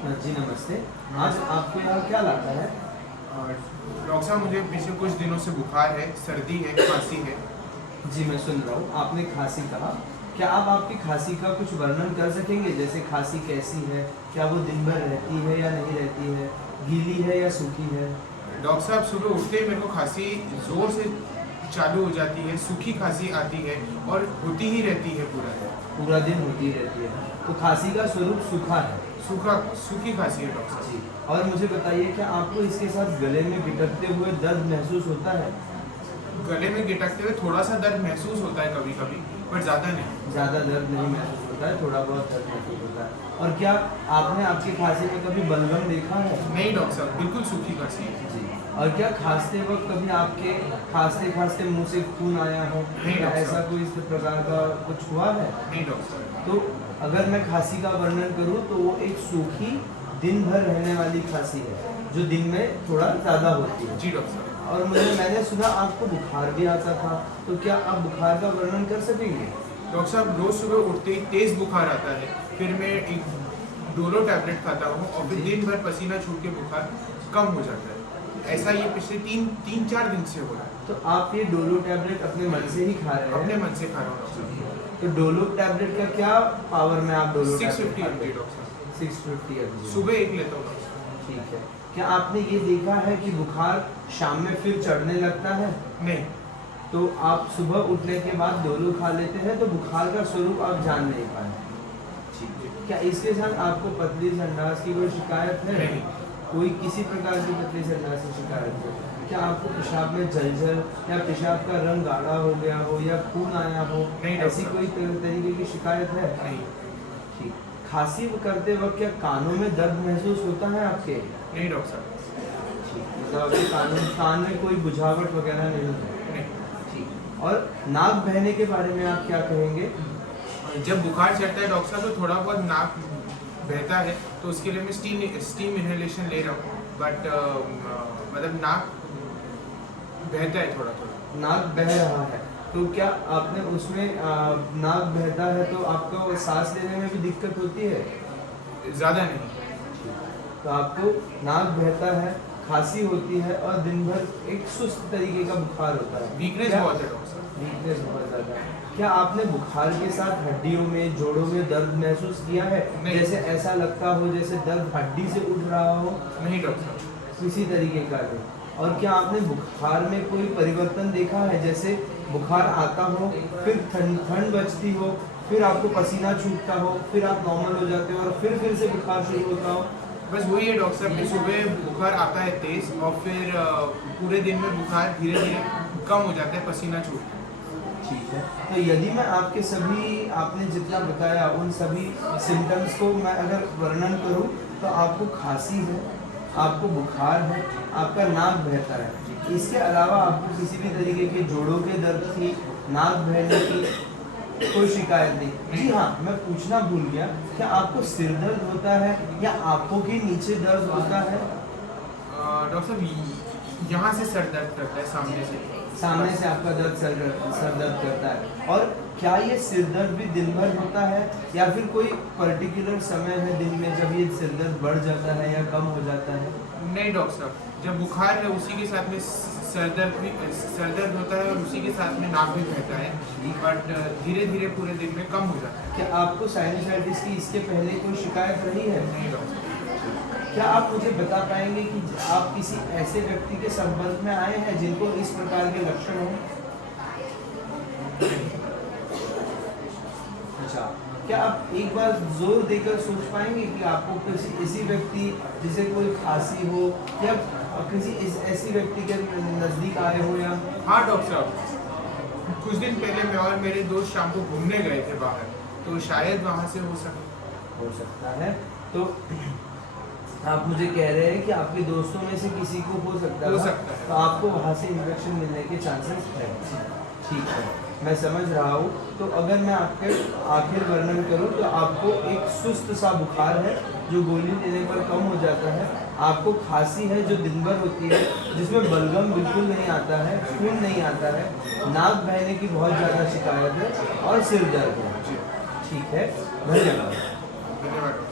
जी नमस्ते। आज आपको यहाँ क्या लाता है? डॉक्टर साहब, मुझे पिछले कुछ दिनों से बुखार है, सर्दी है, खांसी है। जी मैं सुन रहा हूँ। आपने खांसी कहा, क्या आप आपकी खांसी का कुछ वर्णन कर सकेंगे? जैसे खांसी कैसी है, क्या वो दिन भर रहती है या नहीं रहती है, गीली है या सूखी है? डॉक्टर साहब, सुबह उठते ही मेरे को खांसी ज़ोर से चालू हो जाती है, सूखी खांसी आती है और होती ही रहती है पूरा दिन। पूरा दिन होती रहती है, तो खांसी का स्वरूप सूखा है। सूखी खांसी है डॉक्टर जी, साहब। और मुझे बताइए, क्या आपको इसके साथ गले में गिटकते हुए दर्द महसूस होता है? गले में गिटकते हुए थोड़ा सा दर्द महसूस होता है कभी कभी, पर ज़्यादा नहीं। ज़्यादा दर्द नहीं महसूस होता है, थोड़ा बहुत दर्द महसूस होता है। और क्या आपने आपकी खांसी में कभी बलगम देखा है? नहीं डॉक्टर साहब, बिल्कुल सूखी खांसी है। जी, और क्या खांसते वक्त कभी आपके खांसते खांसते मुंह से खून आया हो? नहीं क्या डॉक्टर ऐसा साहब। कोई इस प्रकार का कुछ हुआ है? नहीं डॉक्टर साहब। तो अगर मैं खांसी का वर्णन करूं तो वो एक सूखी दिन भर रहने वाली खांसी है, जो दिन में थोड़ा ज़्यादा होती है। जी डॉक्टर साहब। और मैंने सुना आपको बुखार भी आता था, तो क्या आप बुखार का वर्णन कर सकेंगे? डॉक्टर साहब, रोज़ सुबह उठते ही तेज़ बुखार आता है, फिर मैं एक डोलो टैबलेट खाता हूँ और फिर दिन भर पसीना छूट के बुखार कम हो जाता है। ऐसा ये पिछले तीन चार दिन से हो रहा है। तो आप ये डोलो टैबलेट अपने मन से ही खा रहे अपने हैं? मन से खा रहा हूँ डॉक्टर साहब। तो डोलो टैबलेट का क्या पावर में आप डोलो 650 टैबलेट mg डॉक्टर साहब। 650 mg? सुबह एक लेता हूँ डॉक्टर साहब। ठीक है। क्या आपने ये देखा है कि बुखार शाम में फिर चढ़ने लगता है? नहीं। तो आप सुबह उठने के बाद डोलो खा लेते हैं, तो बुखार का स्वरूप आप जान नहीं पाए। ठीक है। क्या इसके साथ आपको पतली संडास की कोई शिकायत है? नहीं। कोई किसी प्रकार की पतली संडास की शिकायत है? क्या आपको पेशाब में जलजल या पेशाब का रंग गाढ़ा हो गया हो या खून आया हो? नहीं, ऐसी डॉक्टर। कोई तरीके की शिकायत है? नहीं। ठीक। खांसी करते वक्त क्या कानों में दर्द महसूस होता है आपके? नहीं डॉक्टर साहब। ठीक, मतलब अभी कान में कोई बुझावट वगैरह नहीं है? नहीं। ठीक। और नाक बहने के बारे में आप क्या कहेंगे? जब बुखार चढ़ता है डॉक्टर साहब, तो थोड़ा बहुत नाक बहता है, तो उसके लिए मैं स्टीम इनहेलेशन ले रहा हूँ, बट मतलब नाक बहता है थोड़ा थोड़ा। नाक बह रहा है, तो क्या आपने उसमें नाक बहता है तो आपको सांस लेने में भी दिक्कत होती है? ज़्यादा नहीं। तो आपको नाक बहता है, खांसी होती है और दिन भर एक सुस्त तरीके का बुखार होता है। वीकनेस क्या- बहुत है डॉक्टर साहब। वीकनेस बहुत ज़्यादा है। क्या आपने बुखार के साथ हड्डियों में, जोड़ों में दर्द महसूस किया है? नहीं। जैसे ऐसा लगता हो जैसे दर्द हड्डी से उठ रहा हो? नहीं डॉक्टर साहब। किसी तरीके का नहीं। और क्या आपने बुखार में कोई परिवर्तन देखा है? जैसे बुखार आता हो, फिर ठंड बचती हो, फिर आपको पसीना छूटता हो, फिर आप नॉर्मल हो जाते हो और फिर से बुखार शुरू होता हो? बस वही है डॉक्टर साहब कि सुबह बुखार आता है तेज़ और फिर पूरे दिन में बुखार धीरे धीरे कम हो जाता है, पसीना छूटता है। ठीक है। तो यदि मैं आपके सभी, आपने जितना बताया उन सभी सिम्टम्स को मैं अगर वर्णन करूं, तो आपको खांसी है, आपको बुखार है, आपका नाक बहता है, इसके अलावा आपको किसी भी तरीके के जोड़ों के दर्द की, नाक बहने की कोई शिकायत नहीं? जी हाँ, मैं पूछना भूल गया, क्या आपको सिर दर्द होता है या आंखों के नीचे दर्द होता है? डॉक्टर साहब, यहाँ से सर दर्द करता है, सामने से। सामने से आपका सर दर्द करता है। और क्या ये सिर दर्द भी दिन भर होता है या फिर कोई पर्टिकुलर समय है दिन में जब ये सिर दर्द बढ़ जाता है या कम हो जाता है? नहीं डॉक्टर साहब, जब बुखार है उसी के साथ में सर दर्द होता है और उसी के साथ में नाक भी बहता है, बट धीरे धीरे पूरे दिन में कम हो जाता है। क्या आपको साइनसाइटिस की इसके पहले कोई शिकायत रही है? नहीं डॉक्टर साहब। क्या आप मुझे बता पाएंगे कि आप किसी ऐसे व्यक्ति के संपर्क में आए हैं जिनको इस प्रकार के लक्षण हों? अच्छा, क्या आप एक बार जोर देकर सोच पाएंगे कि आपको किसी ऐसी व्यक्ति जिसे कोई खांसी हो या किसी ऐसी व्यक्ति के नज़दीक आए हो? या हाँ डॉक्टर साहब, कुछ दिन पहले मैं और मेरे दोस्त शाम को घूमने गए थे बाहर, तो शायद वहाँ से हो सकता है। तो आप मुझे कह रहे हैं कि आपके दोस्तों में से किसी को हो सकता है, तो आपको वहाँ से इन्फेक्शन मिलने के चांसेस है। ठीक है, मैं समझ रहा हूँ। तो अगर मैं आपके आखिर वर्णन करूँ तो आपको एक सुस्त सा बुखार है जो गोली लेने पर कम हो जाता है, आपको खांसी है जो दिन भर होती है जिसमें बलगम बिल्कुल नहीं आता है, खून नहीं आता है, नाक बहने की बहुत ज़्यादा शिकायत है और सिर दर्द है। ठीक है, धन्यवाद। धन्यवाद।